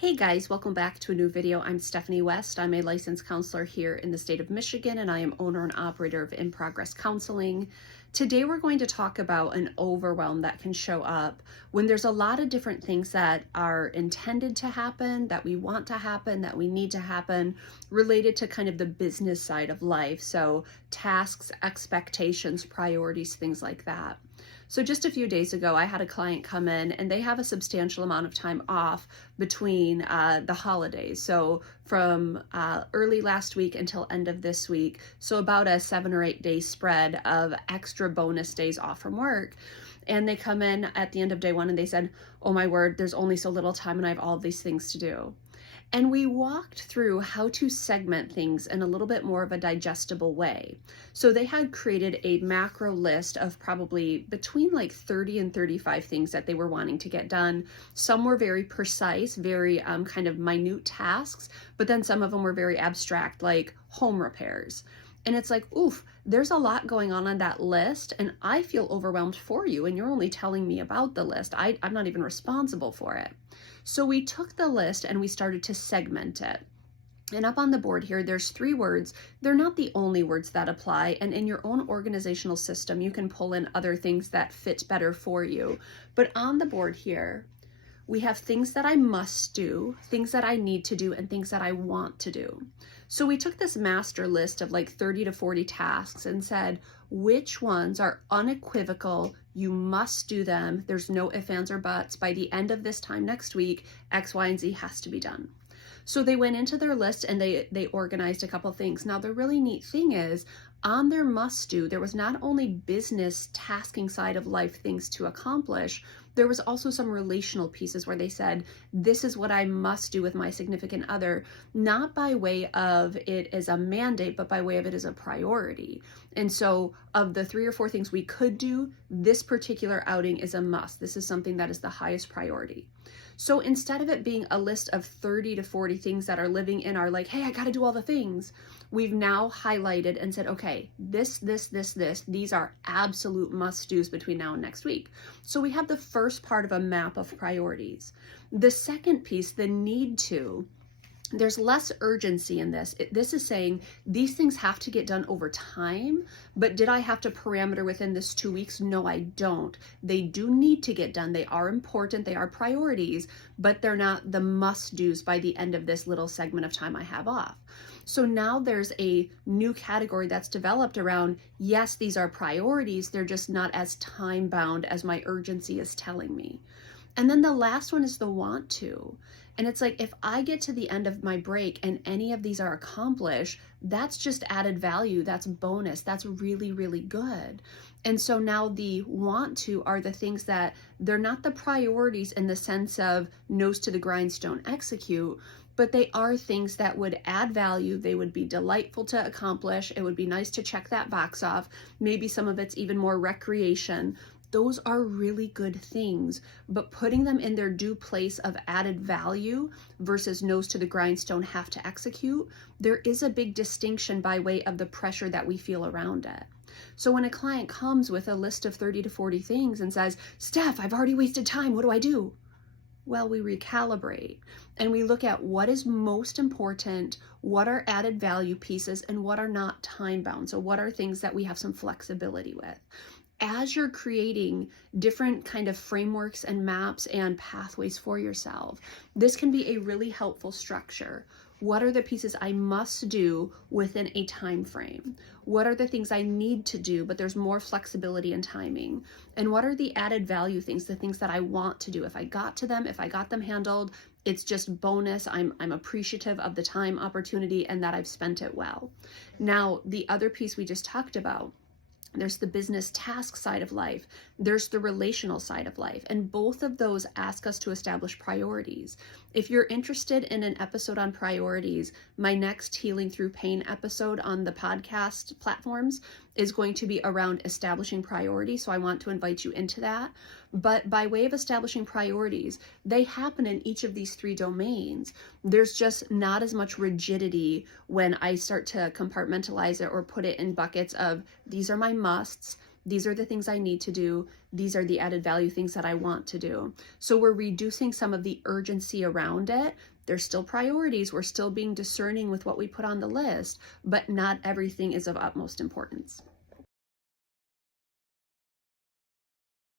Hey guys, welcome back to a new video. I'm Stephanie West. I'm a licensed counselor here in the state of Michigan, and I am owner and operator of In Progress Counseling. Today we're going to talk about an overwhelm that can show up when there's a lot of different things that are intended to happen, that we want to happen, that we need to happen, related to kind of the business side of life. So tasks, expectations, priorities, things like that. So just a few days ago, I had a client come in and they have a substantial amount of time off between the holidays. So from early last week until end of this week. So about a 7 or 8 day spread of extra bonus days off from work. And they come in at the end of day one and they said, oh my word, there's only so little time and I have all of these things to do. And we walked through how to segment things in a little bit more of a digestible way. So they had created a macro list of probably between like 30 and 35 things that they were wanting to get done. Some were very precise, very kind of minute tasks, but then some of them were very abstract, like home repairs. And it's like, oof, there's a lot going on that list, and I feel overwhelmed for you, and you're only telling me about the list. I'm not even responsible for it. So we took the list and we started to segment it. And up on the board here, there's 3 words. They're not the only words that apply. And in your own organizational system, you can pull in other things that fit better for you. But on the board here, we have things that I must do, things that I need to do, and things that I want to do. So we took this master list of like 30 to 40 tasks and said, which ones are unequivocal, you must do them, there's no ifs, ands, or buts, by the end of this time next week, X, Y, and Z has to be done. So they went into their list and they organized a couple things. Now the really neat thing is, on their must do, there was not only business tasking side of life things to accomplish, there was also some relational pieces where they said, this is what I must do with my significant other, not by way of it as a mandate, but by way of it as a priority. And so of the 3 or 4 things we could do, this particular outing is a must. This is something that is the highest priority. So instead of it being a list of 30 to 40 things that are living in our like, hey, I got to do all the things, we've now highlighted and said, okay, this, these are absolute must-dos between now and next week. So we have the first part of a map of priorities. The second piece, the need to, there's less urgency in this. This is saying these things have to get done over time, but did I have to parameter within this 2 weeks? No, I don't. They do need to get done. They are important. They are priorities, but they're not the must-dos by the end of this little segment of time I have off. So now there's a new category that's developed around, yes, these are priorities. They're just not as time-bound as my urgency is telling me. And then the last one is the want to. And it's like, if I get to the end of my break and any of these are accomplished, that's just added value. That's bonus. That's really, really good. And so now the want to are the things that they're not the priorities in the sense of nose to the grindstone execute, but they are things that would add value. They would be delightful to accomplish. It would be nice to check that box off. Maybe some of it's even more recreation. Those are really good things, but putting them in their due place of added value versus nose to the grindstone have to execute, there is a big distinction by way of the pressure that we feel around it. So when a client comes with a list of 30 to 40 things and says, Steph, I've already wasted time, what do I do? Well, we recalibrate and we look at what is most important, what are added value pieces, and what are not time bound. So what are things that we have some flexibility with? As you're creating different kind of frameworks and maps and pathways for yourself, this can be a really helpful structure. What are the pieces I must do within a time frame? What are the things I need to do, but there's more flexibility in timing? And what are the added value things, the things that I want to do? If I got to them, if I got them handled, it's just bonus. I'm appreciative of the time, opportunity, and that I've spent it well. Now, the other piece we just talked about, there's the business task side of life, there's the relational side of life, and both of those ask us to establish priorities. If you're interested in an episode on priorities, my next Healing Through Pain episode on the podcast platforms is going to be around establishing priorities, so I want to invite you into that. But by way of establishing priorities, they happen in each of these 3 domains. There's just not as much rigidity when I start to compartmentalize it or put it in buckets of these are my musts, these are the things I need to do. These are the added value things that I want to do. So we're reducing some of the urgency around it. There's still priorities. We're still being discerning with what we put on the list, but not everything is of utmost importance.